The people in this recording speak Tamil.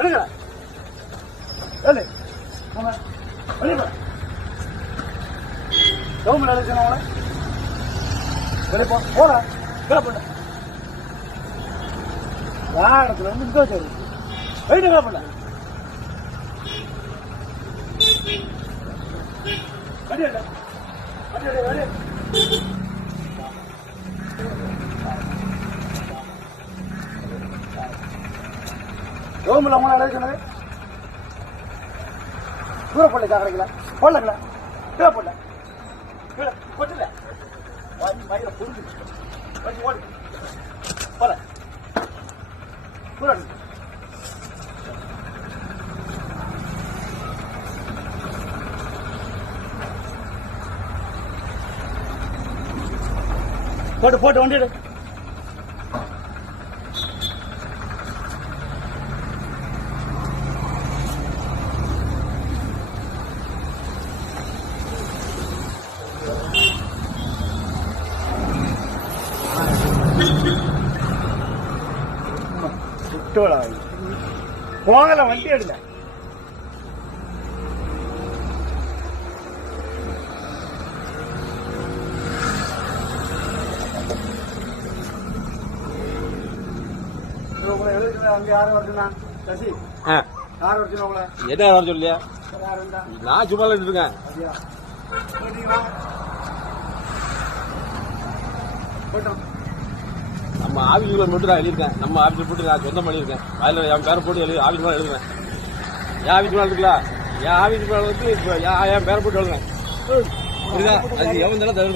எடுங்க ஏழு ஆமா வெளியே போட கவர்மெண்ட் எலெக்ஷன் அவங்கள வெளியே போட கீழே போட்ட இடத்துல வந்து இங்கே வச்சு வெயிட்டு கீழே போட்ட வடி இல்லை வடி வடி கவர்மெண்ட் அவங்கள எலெக்ஷனு தூர போடல கிடைக்கல போடல கீழே போடல கீழே போட்டல மயில புரிஞ்சு வச்சு ஓடி போல போட்டு போட்டு வண்டி எடு போகல வண்டி எடுங்க அங்க யாரும் வருதுண்ணா சசி யார் வருது உங்களை என்ன யாரும் சொல்லியா நான் சும்மா இருக்கேன் நம்ம ஆபீஸ்ல மட்டும் தான் எழுதிருக்கேன் நம்ம ஆபீஸ்ல போட்டு நான் சொந்தம் பண்ணியிருக்கேன் அதில் என் பேரை போட்டு ஆபீஸ் மேலே எழுதுவேன் என் ஆபீஸ் மேலே இருக்குல்ல என் ஆபீஸ் மேலே வந்து இப்போ என் பேரை போட்டு எழுதுவேன் புரியுதா அது எவன் தானே தவிர